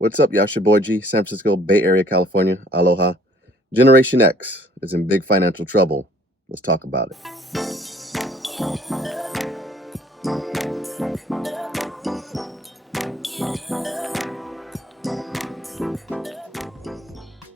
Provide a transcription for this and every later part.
What's up, y'all? It's your boy G, San Francisco, Bay Area, California. Aloha. Generation X is in big financial trouble. Let's talk about it.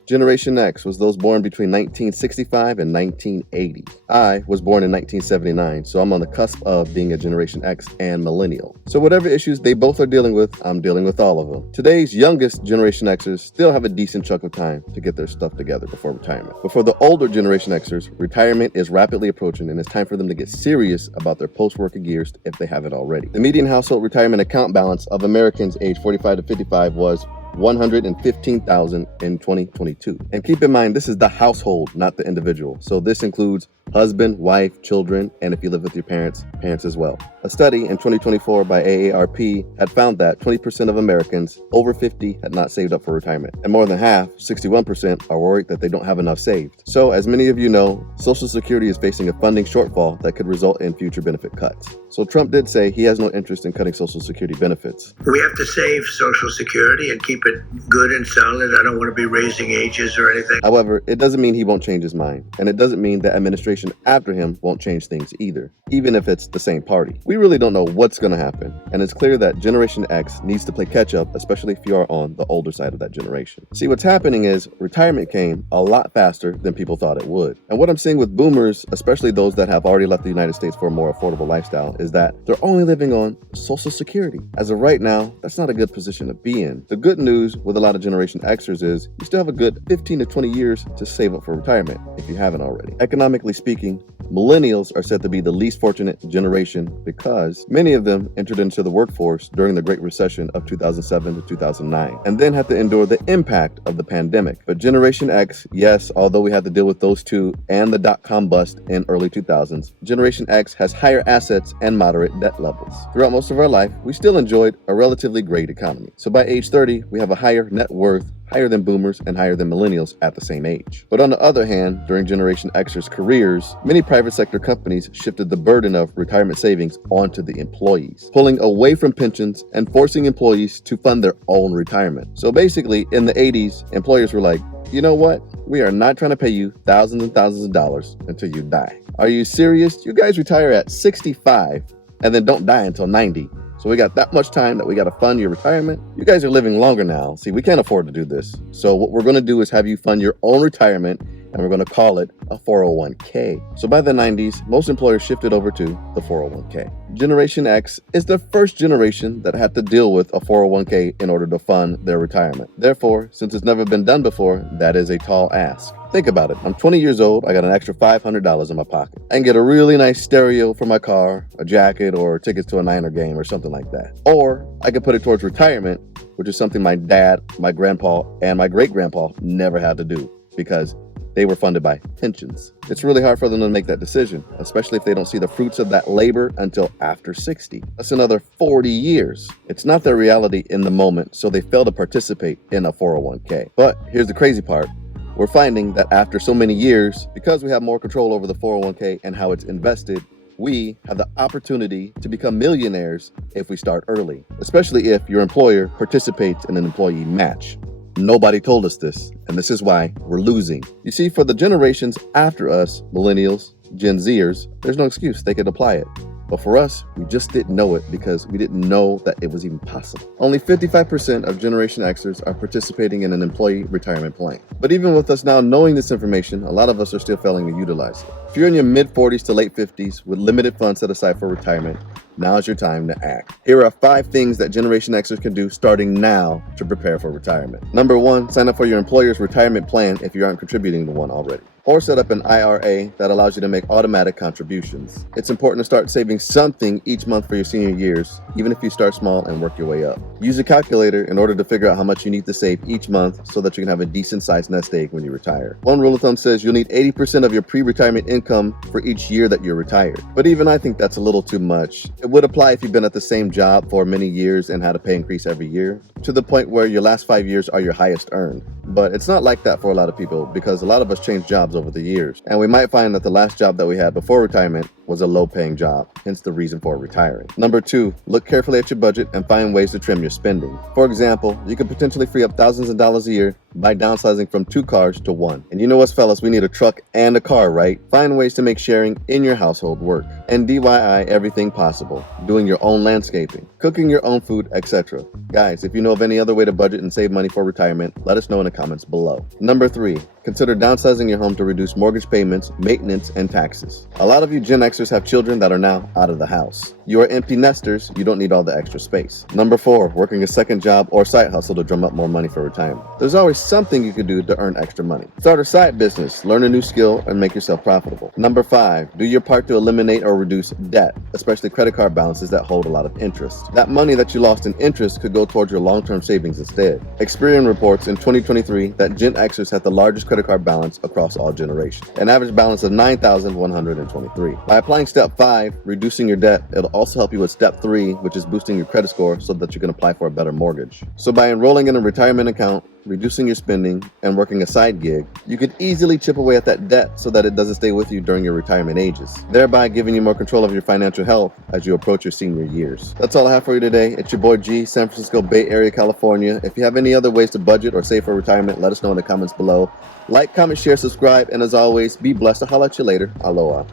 Generation X was those born between 1965 and 1980. I was born in 1979, so I'm on the cusp of being a Generation X and millennial. So whatever issues they both are dealing with, I'm dealing with all of them. Today's youngest Generation Xers still have a decent chunk of time to get their stuff together before retirement. But for the older Generation Xers, retirement is rapidly approaching and it's time for them to get serious about their post-working years if they haven't already. The median household retirement account balance of Americans aged 45 to 55 was $115,000 in 2022. And keep in mind, this is the household, not the individual. So this includes husband, wife, children, and if you live with your parents as well. A study in 2024 by AARP had found that 20% of Americans over 50 had not saved up for retirement. And more than half, 61%, are worried that they don't have enough saved. So as many of you know, Social Security is facing a funding shortfall that could result in future benefit cuts. So Trump did say he has no interest in cutting Social Security benefits. We have to save Social Security and keep it good and solid. I don't want to be raising ages or anything. However, it doesn't mean he won't change his mind. And it doesn't mean the administration after him won't change things either, even if it's the same party. We really don't know what's going to happen. And it's clear that Generation X needs to play catch up, especially if you are on the older side of that generation. See, what's happening is retirement came a lot faster than people thought it would. And what I'm seeing with boomers, especially those that have already left the United States for a more affordable lifestyle, is that they're only living on Social Security. As of right now, that's not a good position to be in. The good news with a lot of Generation Xers is you still have a good 15 to 20 years to save up for retirement if you haven't already. Economically speaking, millennials are said to be the least fortunate generation because many of them entered into the workforce during the Great Recession of 2007 to 2009 and then had to endure the impact of the pandemic. But Generation X, yes, although we had to deal with those two and the dot-com bust in early 2000s, Generation X has higher assets and moderate debt levels. Throughout most of our life, we still enjoyed a relatively great economy. So by age 30, we have a higher net worth, higher than boomers and higher than millennials at the same age. But on the other hand, during Generation Xers' careers, many private sector companies shifted the burden of retirement savings onto the employees, pulling away from pensions and forcing employees to fund their own retirement. So basically, in the 80s, employers were like, you know what? We are not trying to pay you thousands and thousands of dollars until you die. Are you serious? You guys retire at 65 and then don't die until 90. So we got that much time that we got to fund your retirement. You guys are living longer now. See, we can't afford to do this. So what we're going to do is have you fund your own retirement, and we're going to call it a 401k. So by the 90s, most employers shifted over to the 401k. Generation X is the first generation that had to deal with a 401k in order to fund their retirement. Therefore, since it's never been done before, that is a tall ask. Think about it. I'm 20 years old. I got an extra $500 in my pocket. I can get a really nice stereo for my car, a jacket, or tickets to a Niner game or something like that. Or I could put it towards retirement, which is something my dad, my grandpa, and my great-grandpa never had to do because they were funded by pensions. It's really hard for them to make that decision, especially if they don't see the fruits of that labor until after 60. That's another 40 years. It's not their reality in the moment, so they fail to participate in a 401k. But here's the crazy part. We're finding that after so many years, because we have more control over the 401k and how it's invested, we have the opportunity to become millionaires if we start early, especially if your employer participates in an employee match. Nobody told us this, and this is why we're losing. You see, for the generations after us, millennials, Gen Zers, there's no excuse. They could apply it. But for us, we just didn't know it because we didn't know that it was even possible. Only 55% of Generation Xers are participating in an employee retirement plan. But even with us now knowing this information, a lot of us are still failing to utilize it. If you're in your mid-40s to late 50s with limited funds set aside for retirement, now's your time to act. Here are 5 things that Generation Xers can do starting now to prepare for retirement. Number 1, sign up for your employer's retirement plan if you aren't contributing to one already. Or set up an IRA that allows you to make automatic contributions. It's important to start saving something each month for your senior years, even if you start small and work your way up. Use a calculator in order to figure out how much you need to save each month so that you can have a decent sized nest egg when you retire. One rule of thumb says you'll need 80% of your pre-retirement income for each year that you're retired. But even I think that's a little too much. It would apply if you've been at the same job for many years and had a pay increase every year, to the point where your last 5 years are your highest earned. But it's not like that for a lot of people because a lot of us change jobs over the years. And we might find that the last job that we had before retirement was a low-paying job, hence the reason for retiring. Number 2, look carefully at your budget and find ways to trim your spending. For example, you could potentially free up thousands of dollars a year by downsizing from 2 cars to 1. And you know us fellas, we need a truck and a car, right? Find ways to make sharing in your household work. And DIY everything possible. Doing your own landscaping, cooking your own food, etc. Guys, if you know of any other way to budget and save money for retirement, let us know in the comments below. Number 3, consider downsizing your home to reduce mortgage payments, maintenance, and taxes. A lot of you Gen Xers have children that are now out of the house. You are empty nesters, you don't need all the extra space. Number 4, working a second job or side hustle to drum up more money for retirement. There's always something you could do to earn extra money. Start a side business, learn a new skill, and make yourself profitable. Number 5, do your part to eliminate or reduce debt, especially credit card balances that hold a lot of interest. That money that you lost in interest could go towards your long-term savings instead. Experian reports in 2023 that Gen Xers had the largest credit card balance across all generations, an average balance of $9,123. By applying step 5, reducing your debt, it'll also help you with step 3, which is boosting your credit score so that you can apply for a better mortgage. So by enrolling in a retirement account, reducing your spending, and working a side gig, you could easily chip away at that debt so that it doesn't stay with you during your retirement ages, thereby giving you more control of your financial health as you approach your senior years. That's all I have for you today. It's your boy G, San Francisco Bay Area, California. If you have any other ways to budget or save for retirement, let us know in the comments below. Like, comment, share, subscribe, and as always, be blessed. I'll holler at you later. Aloha.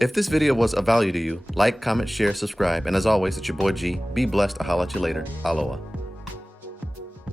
If this video was of value to you, like, comment, share, subscribe, and as always, it's your boy G. Be blessed. I'll holler at you later. Aloha.